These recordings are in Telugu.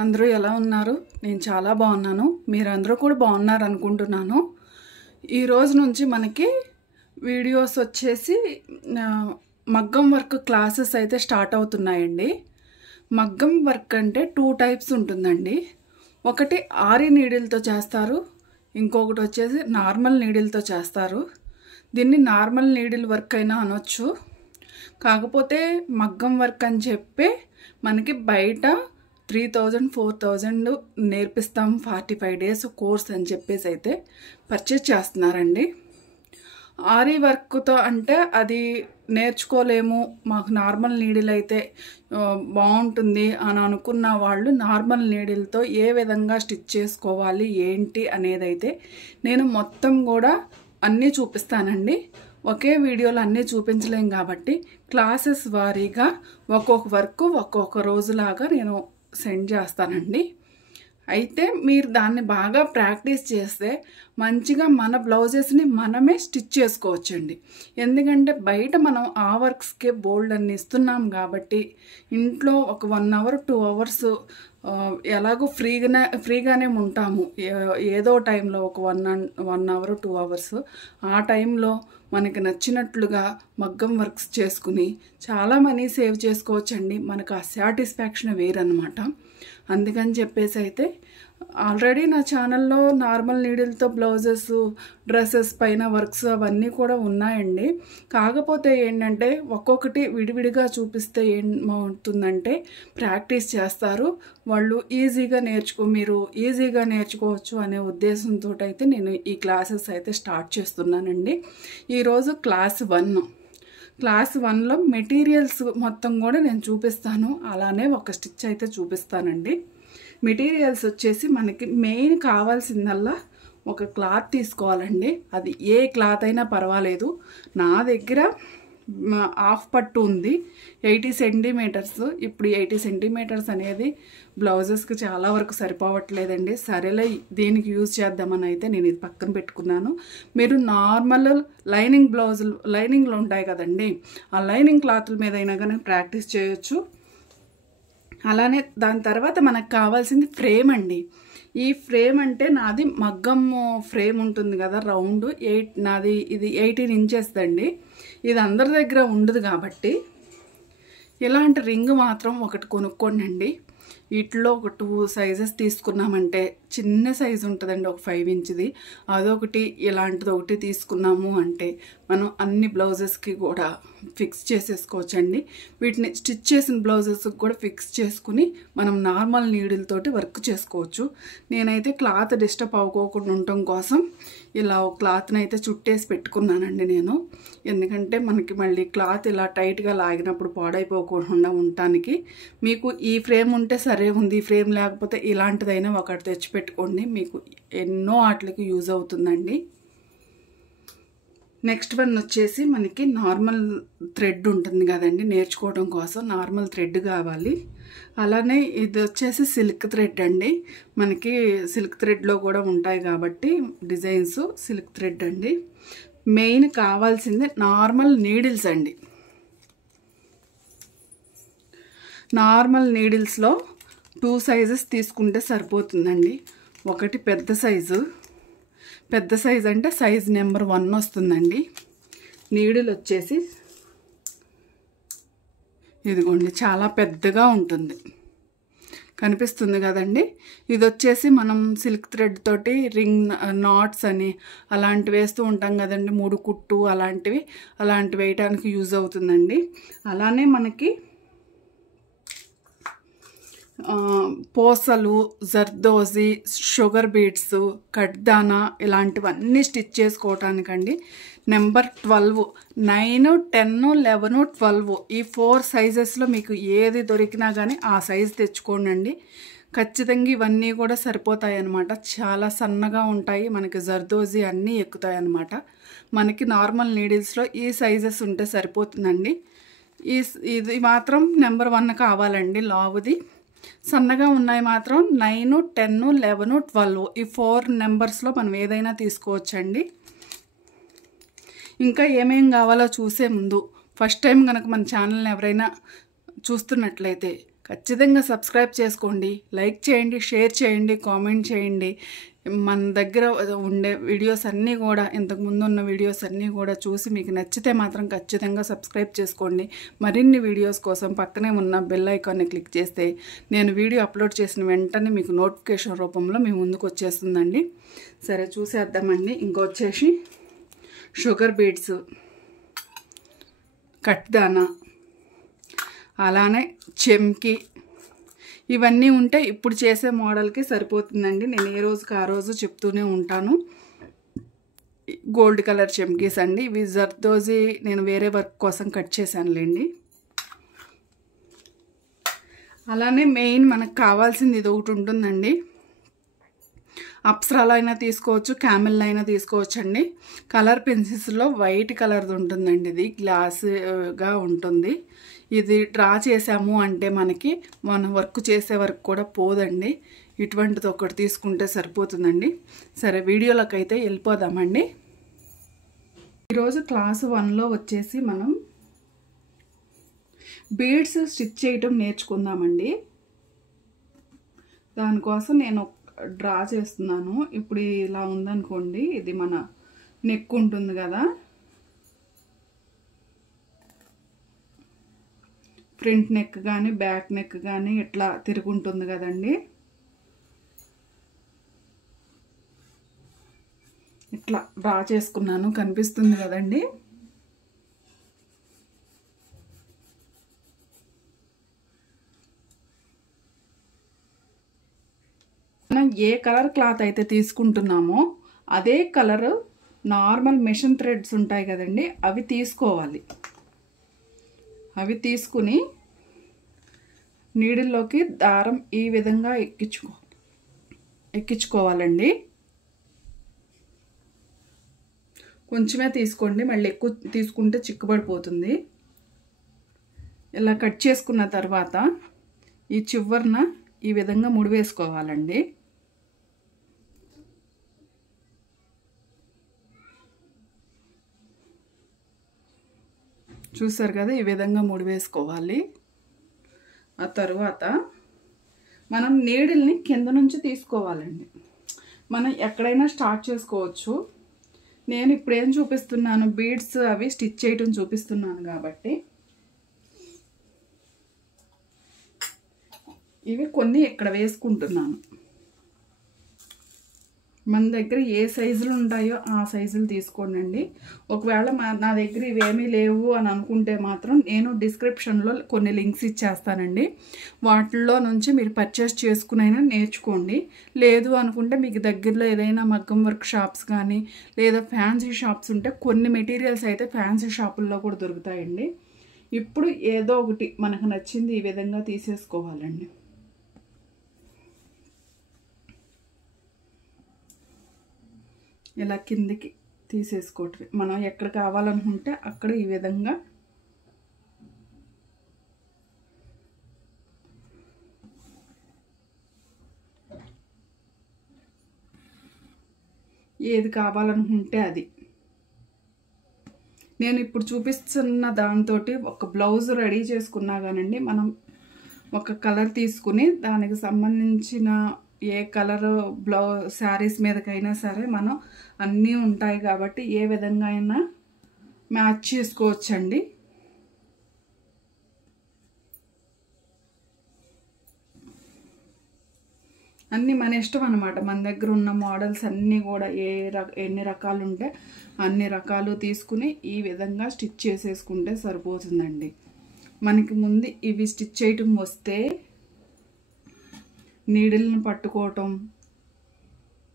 అందరూ ఎలా ఉన్నారు? నేను చాలా బాగున్నాను. మీరందరూ కూడా బాగున్నారు అనుకుంటున్నాను. ఈ రోజు నుంచి మనకి వీడియోస్ వచ్చేసి మగ్గం వర్క్ క్లాసెస్ అయితే స్టార్ట్ అవుతున్నాయండి. మగ్గం వర్క్ అంటే 2 టైప్స్ ఉంటుందండి. ఒకటి ఆరి నీడిల్తో చేస్తారు, ఇంకొకటి వచ్చేసి నార్మల్ నీడిల్తో చేస్తారు. దీన్ని నార్మల్ నీడిల్ వర్క్ అయినా అనొచ్చు. కాకపోతే మగ్గం వర్క్ అని చెప్పి మనకి బయట 3000 4000 నేర్పిస్తాం, 45 డేస్ కోర్స్ అని చెప్పేసి అయితే పర్చేజ్ చేస్తున్నారండి. ఆరి వర్క్తో అంటే అది నేర్చుకోలేము, మాకు నార్మల్ నీడిల్ అయితే బాగుంటుంది అని అనుకున్న వాళ్ళు నార్మల్ నీడిల్తో ఏ విధంగా స్టిచ్ చేసుకోవాలి ఏంటి అనేది అయితే నేను మొత్తం కూడా అన్నీ చూపిస్తానండి. ఒకే వీడియోలో అన్నీ చూపించలేం కాబట్టి క్లాసెస్ వారీగా ఒక్కొక్క వర్క్ ఒక్కొక్క రోజులాగా నేను సెండ్ చేస్తానండి. అయితే మీరు దాన్ని బాగా ప్రాక్టీస్ చేస్తే మంచిగా మన బ్లౌజెస్ని మనమే స్టిచ్ చేసుకోవచ్చండి. ఎందుకంటే బయట మనం ఆ వర్క్స్కే బోల్డ్ అన్ని ఇస్తున్నాం కాబట్టి ఇంట్లో ఒక 1 అవర్ 2 అవర్స్ ఎలాగో ఫ్రీగానే ఉంటాము. ఏదో టైంలో ఒక 1 అవర్ 2 అవర్స్ ఆ టైంలో మనకి నచ్చినట్లుగా మగ్గం వర్క్స్ చేసుకుని చాలా మనీ సేవ్ చేసుకోవచ్చండి. మనకు ఆ సాటిస్ఫాక్షన్ వేరనమాట. అందుకని చెప్పేసి అయితే ఆల్రెడీ నా ఛానల్లో నార్మల్ నీడిల్తో బ్లౌజెస్, డ్రెస్సెస్ పైన వర్క్స్ అవన్నీ కూడా ఉన్నాయండి. కాకపోతే ఏంటంటే ఒక్కొక్కటి విడివిడిగా చూపిస్తే ఏమవుతుందంటే ప్రాక్టీస్ చేస్తారు వాళ్ళు, మీరు ఈజీగా నేర్చుకోవచ్చు అనే ఉద్దేశంతో అయితే నేను ఈ క్లాసెస్ అయితే స్టార్ట్ చేస్తున్నానండి. ఈరోజు క్లాస్ 1లో మెటీరియల్స్ మొత్తం కూడా నేను చూపిస్తాను, అలానే ఒక స్టిచ్ అయితే చూపిస్తానండి. మెటీరియల్స్ వచ్చేసి మనకి మెయిన్ కావాల్సిందల్లా ఒక క్లాత్ తీసుకోవాలండి. అది ఏ క్లాత్ అయినా పర్వాలేదు. నా దగ్గర హాఫ్ పట్టు ఉంది, 80 సెంటీమీటర్స్. ఇప్పుడు 80 సెంటీమీటర్స్ అనేది బ్లౌజెస్కి చాలా వరకు సరిపోవట్లేదండి. సరేలే దీనికి యూజ్ చేద్దామని అయితే నేను ఇది పక్కన పెట్టుకున్నాను. మీరు నార్మల్ లైనింగ్లు ఉంటాయి కదండి, ఆ లైనింగ్ క్లాత్ల మీద అయినా కానీ ప్రాక్టీస్ చేయొచ్చు. అలానే దాని తర్వాత మనకు కావాల్సింది ఫ్రేమ్ అండి. ఈ ఫ్రేమ్ అంటే నాది మగ్గం ఫ్రేమ్ ఉంటుంది కదా రౌండ్, నాది ఇది 18 ఇంచెస్ అండి. ఇది అందరి దగ్గర ఉండదు కాబట్టి ఇలాంటి రింగ్ మాత్రం ఒకటి కొనుక్కోండి. వీటిలో ఒక 2 సైజెస్ తీసుకున్నామంటే చిన్న సైజు ఉంటుందండి, ఒక 5 ఇంచ్ది. అదొకటి, ఇలాంటిది ఒకటి తీసుకున్నాము అంటే మనం అన్ని బ్లౌజెస్కి కూడా ఫిక్స్ చేసేసుకోవచ్చండి. వీటిని స్టిచ్ చేసిన బ్లౌజెస్కి కూడా ఫిక్స్ చేసుకుని మనం నార్మల్ నీడిల్ తోటి వర్క్ చేసుకోవచ్చు. నేనైతే క్లాత్ డిస్టర్బ్ అవ్వకోకుండా ఉండటం కోసం ఇలా ఒక క్లాత్ని అయితే చుట్టేసి పెట్టుకున్నానండి నేను. ఎందుకంటే మనకి మళ్ళీ క్లాత్ ఇలా టైట్గా లాగినప్పుడు పాడైపోకుండా ఉండటానికి. మీకు ఈ ఫ్రేమ్ ఉంటే సరే ఉంది, ఈ ఫ్రేమ్ లేకపోతే ఇలాంటిదైనా ఒకటి తెచ్చి పెట్టుకోండి, మీకు ఎన్నో వాటికి యూజ్ అవుతుందండి. నెక్స్ట్ వన్ వచ్చేసి మనకి నార్మల్ థ్రెడ్ ఉంటుంది కదండి, నేర్చుకోవడం కోసం నార్మల్ థ్రెడ్ కావాలి. అలానే ఇది వచ్చేసి సిల్క్ థ్రెడ్ అండి. మనకి సిల్క్ థ్రెడ్లో కూడా ఉంటాయి కాబట్టి డిజైన్స్ సిల్క్ థ్రెడ్ అండి. మెయిన్ కావాల్సింది నార్మల్ నీడిల్స్ అండి. నార్మల్ నీడిల్స్లో 2 సైజెస్ తీసుకుంటే సరిపోతుందండి. ఒకటి పెద్ద సైజు అంటే సైజ్ నెంబర్ 1 వస్తుందండి. నీడిల్ వచ్చేసి ఇదిగోండి, చాలా పెద్దగా ఉంటుంది, కనిపిస్తుంది కదండి. ఇది వచ్చేసి మనం సిల్క్ థ్రెడ్ తోటి రింగ్ నాట్స్ అని అలాంటివి వేస్తూ ఉంటాం కదండి, 3 కుట్టు అలాంటివి వేయడానికి యూజ్ అవుతుందండి. అలానే మనకి పూసలు, జర్దోజీ, షుగర్ బీడ్స్, కట్దానా ఇలాంటివన్నీ స్టిచ్ చేసుకోవటానికండి నెంబర్ 12, 9, 10, 11, 12 ఈ 4 సైజెస్లో మీకు ఏది దొరికినా కానీ ఆ సైజు తెచ్చుకోండి. ఖచ్చితంగా ఇవన్నీ కూడా సరిపోతాయి అన్నమాట. చాలా సన్నగా ఉంటాయి, మనకి జర్దోజీ అన్నీ ఎక్కుతాయి అన్నమాట. మనకి నార్మల్ నీడిల్స్లో ఈ సైజెస్ ఉంటే సరిపోతుందండి. ఇది మాత్రం నెంబర్ 1 కావాలండి, లావుది. సన్నగా ఉన్నాయి మాత్రం 9, 10, 11, 12 ఈ 4 నెంబర్స్లో మనం ఏదైనా తీసుకోవచ్చండి. ఇంకా ఏమేం కావాలో చూసే ముందు ఫస్ట్ టైం కనుక మన ఛానల్ని ఎవరైనా చూస్తున్నట్లయితే ఖచ్చితంగా సబ్స్క్రైబ్ చేసుకోండి, లైక్ చేయండి, షేర్ చేయండి, కామెంట్ చేయండి. మన దగ్గర ఉండే వీడియోస్ అన్నీ కూడా, ఇంతకుముందు ఉన్న వీడియోస్ అన్నీ కూడా చూసి మీకు నచ్చితే మాత్రం ఖచ్చితంగా సబ్స్క్రైబ్ చేసుకోండి. మరిన్ని వీడియోస్ కోసం పక్కనే ఉన్న బెల్ ఐకాన్ని క్లిక్ చేస్తే నేను వీడియో అప్లోడ్ చేసిన వెంటనే మీకు నోటిఫికేషన్ రూపంలో మీ ముందుకు వచ్చేస్తుందండి. సరే, చూసేద్దామండి. ఇంకొచ్చేసి షుగర్ బీడ్స్, కట్దానా, అలానే చెంకి, ఇవన్నీ ఉంటే ఇప్పుడు చేసే మోడల్కి సరిపోతుందండి. నేను ఏ రోజుకి ఆ రోజు చెప్తూనే ఉంటాను. గోల్డ్ కలర్ చెంకీస్ అండి. ఇవి జర్దోజీ నేను వేరే వర్క్ కోసం కట్ చేశానులేండి. అలానే మెయిన్ మనకు కావాల్సింది ఇది ఒకటి ఉంటుందండి. అప్సరాలో అయినా తీసుకోవచ్చు, క్యామెల్ అయినా తీసుకోవచ్చు అండి. కలర్ పెన్సిల్స్లో వైట్ కలర్ది ఉంటుందండి. ఇది గ్లాస్గా ఉంటుంది. ఇది డ్రా చేసాము అంటే మన వర్క్ చేసే వరకు కూడా పోదండి. ఇటువంటిది ఒకటి తీసుకుంటే సరిపోతుందండి. సరే, వీడియోలోకి అయితే వెళ్ళిపోదామండి. ఈరోజు క్లాస్ 1లో వచ్చేసి మనం బీడ్స్ స్టిచ్ చేయటం నేర్చుకుందామండి. దానికోసం నేను డ్రా చేస్తున్నాను. ఇప్పుడు ఇలా ఉందనుకోండి, ఇది మన నెక్ ఉంటుంది కదా, ఫ్రంట్ నెక్ కానీ బ్యాక్ నెక్ కానీ ఇట్లా తిరుగుంటుంది కదండి. ఇట్లా డ్రా చేసుకున్నాను, కనిపిస్తుంది కదండి. మనం ఏ కలర్ క్లాత్ అయితే తీసుకుంటున్నామో అదే కలర్ నార్మల్ మెషిన్ థ్రెడ్స్ ఉంటాయి కదండి, అవి తీసుకోవాలి. అవి తీసుకుని నీడిల్లోకి దారం ఈ విధంగా ఎక్కించుకోవాలండి. కొంచెమే తీసుకోండి, మళ్ళీ ఎక్కువ తీసుకుంటే చిక్కుబడిపోతుంది. ఇలా కట్ చేసుకున్న తర్వాత ఈ చివరన ఈ విధంగా ముడివేసుకోవాలండి. చూసారు కదా, ఈ విధంగా ముడివేసుకోవాలి. ఆ తర్వాత మనం నీడిల్ని కింద నుంచి తీసుకోవాలండి. మనం ఎక్కడైనా స్టార్ట్ చేసుకోవచ్చు. నేను ఇప్పుడు ఏం చూపిస్తున్నాను, బీడ్స్ అవి స్టిచ్ చేయటం చూపిస్తున్నాను కాబట్టి ఇవి కొన్ని ఇక్కడ వేసుకుంటున్నాను. మన దగ్గర ఏ సైజులు ఉంటాయో ఆ సైజులు తీసుకోండి. ఒకవేళ నా దగ్గర ఇవేమీ లేవు అని అనుకుంటే మాత్రం నేను డిస్క్రిప్షన్లో కొన్ని లింక్స్ ఇచ్చేస్తానండి. వాటిల్లో నుంచి మీరు పర్చేస్ చేసుకునైనా నేర్చుకోండి. లేదు అనుకుంటే మీకు దగ్గరలో ఏదైనా మగ్గం వర్క్ షాప్స్ కానీ లేదా ఫ్యాన్సీ షాప్స్ ఉంటే కొన్ని మెటీరియల్స్ అయితే ఫ్యాన్సీ షాపుల్లో కూడా దొరుకుతాయండి. ఇప్పుడు ఏదో ఒకటి మనకు నచ్చింది ఈ విధంగా తీసేసుకోవాలండి. ఇలా కిందికి తీసేసుకోవటం. మనం ఎక్కడ కావాలనుకుంటే అక్కడ ఈ విధంగా ఏది కావాలనుకుంటే అది. నేను ఇప్పుడు చూపిస్తున్న దాంతో ఒక బ్లౌజ్ రెడీ చేసుకున్నా కానండి, మనం ఒక కలర్ తీసుకుని దానికి సంబంధించిన ఏ కలర్ శారీస్ మీదకైనా సరే మనం అన్నీ ఉంటాయి కాబట్టి ఏ విధంగా అయినా మ్యాచ్ చేసుకోవచ్చండి. అన్నీ మన ఇష్టం అన్నమాట. మన దగ్గర ఉన్న మోడల్స్ అన్నీ కూడా ఎన్ని రకాలు ఉంటే అన్ని రకాలు తీసుకుని ఈ విధంగా స్టిచ్ చేసేసుకుంటే సరిపోతుందండి. మనకి ముందు ఇవి స్టిచ్ చేయటం వస్తే నీడిల్ని పట్టుకోవటం,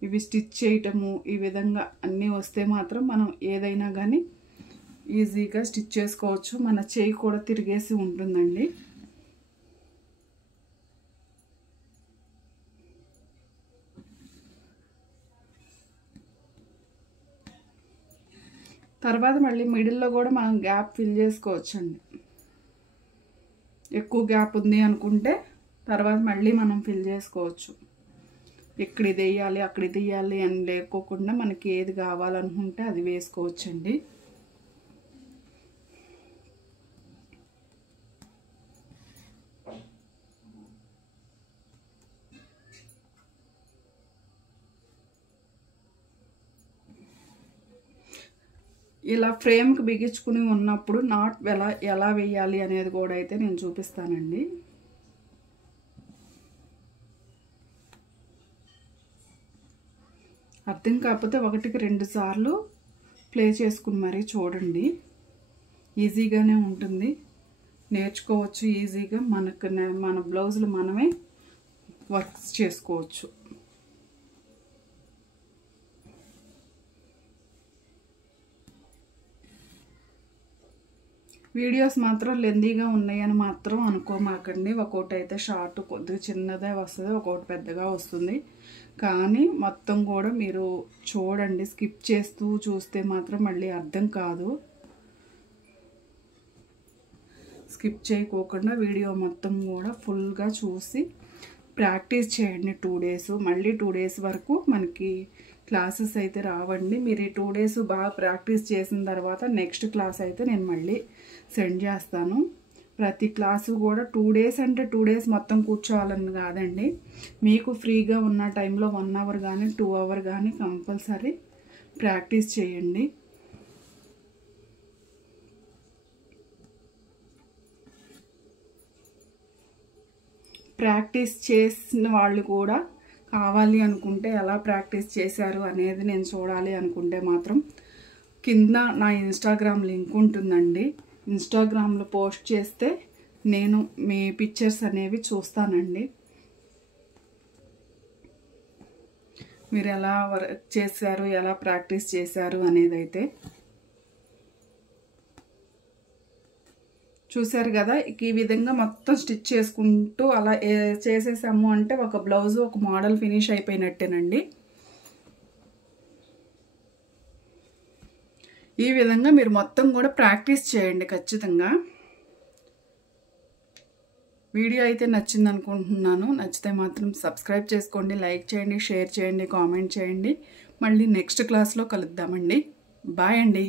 ఇవి స్టిచ్ చేయటము, ఈ విధంగా అన్నీ వస్తే మాత్రం మనం ఏదైనా కానీ ఈజీగా స్టిచ్ చేసుకోవచ్చు. మన చేయి కూడా తిరిగేసి ఉంటుందండి. తర్వాత మళ్ళీ మిడిల్లో కూడా మనం గ్యాప్ ఫిల్ చేసుకోవచ్చండి. ఎక్కువ గ్యాప్ ఉంది అనుకుంటే తర్వాత మళ్ళీ మనం ఫిల్ చేసుకోవచ్చు. ఇక్కడ ఇది వేయాలి అక్కడ ఇది వేయాలి అని లేకోకుండా మనకి ఏది కావాలనుకుంటే అది వేసుకోవచ్చండి. ఇలా ఫ్రేమ్కి బిగించుకుని ఉన్నప్పుడు నాట్ ఎలా వేయాలి అనేది కూడా అయితే నేను చూపిస్తానండి. అర్థం కాకపోతే 1కి 2 సార్లు ప్లే చేసుకుని మరీ చూడండి. ఈజీగానే ఉంటుంది, నేర్చుకోవచ్చు ఈజీగా. మన బ్లౌజులు మనమే వర్క్స్ చేసుకోవచ్చు. వీడియోస్ మాత్రం లెందీగా ఉన్నాయని మాత్రం అనుకోమాకండి. ఒక్కోటి అయితే షార్ట్ కొద్దిగా చిన్నదే వస్తుంది, ఒక్కోటి పెద్దగా వస్తుంది. కానీ మొత్తం కూడా మీరు చూడండి, స్కిప్ చేస్తూ చూస్తే మాత్రం మళ్ళీ అర్థం కాదు. స్కిప్ చేయకోకుండా వీడియో మొత్తం కూడా ఫుల్గా చూసి ప్రాక్టీస్ చేయండి 2 డేస్. మళ్ళీ 2 డేస్ వరకు మనకి క్లాసెస్ అయితే రావండి. మీరు ఈ 2 డేస్ బాగా ప్రాక్టీస్ చేసిన తర్వాత నెక్స్ట్ క్లాస్ అయితే నేను మళ్ళీ సెండ్ చేస్తాను. ప్రతి క్లాసు కూడా 2 డేస్ అంటే 2 డేస్ మొత్తం కూర్చోవాలని కాదండి. మీకు ఫ్రీగా ఉన్న టైంలో 1 అవర్ కానీ 2 అవర్ కానీ కంపల్సరీ ప్రాక్టీస్ చేయండి. ప్రాక్టీస్ చేసిన వాళ్ళు కూడా కావాలి అనుకుంటే ఎలా ప్రాక్టీస్ చేశారు అనేది నేను చూడాలి అనుకుంటే మాత్రం కింద నా ఇన్స్టాగ్రామ్ లింక్ ఉంటుందండి. ఇన్స్టాగ్రామ్లో పోస్ట్ చేస్తే నేను మీ పిక్చర్స్ అనేవి చూస్తానండి. మీరు ఎలా వర్క్ చేశారు, ఎలా ప్రాక్టీస్ చేశారు అనేది అయితే చూశారు కదా. ఈ విధంగా మొత్తం స్టిచ్ చేసుకుంటూ అలా చేసేసాము అంటే ఒక బ్లౌజ్ ఒక మోడల్ ఫినిష్ అయిపోయినట్టేనండి. ఈ విధంగా మీరు మొత్తం కూడా ప్రాక్టీస్ చేయండి ఖచ్చితంగా. వీడియో అయితే నచ్చింది అనుకుంటున్నాను. నచ్చితే మాత్రం సబ్స్క్రైబ్ చేసుకోండి, లైక్ చేయండి, షేర్ చేయండి, కామెంట్ చేయండి. మళ్ళీ నెక్స్ట్ క్లాస్లో కలుద్దామండి. బాయ్ అండి.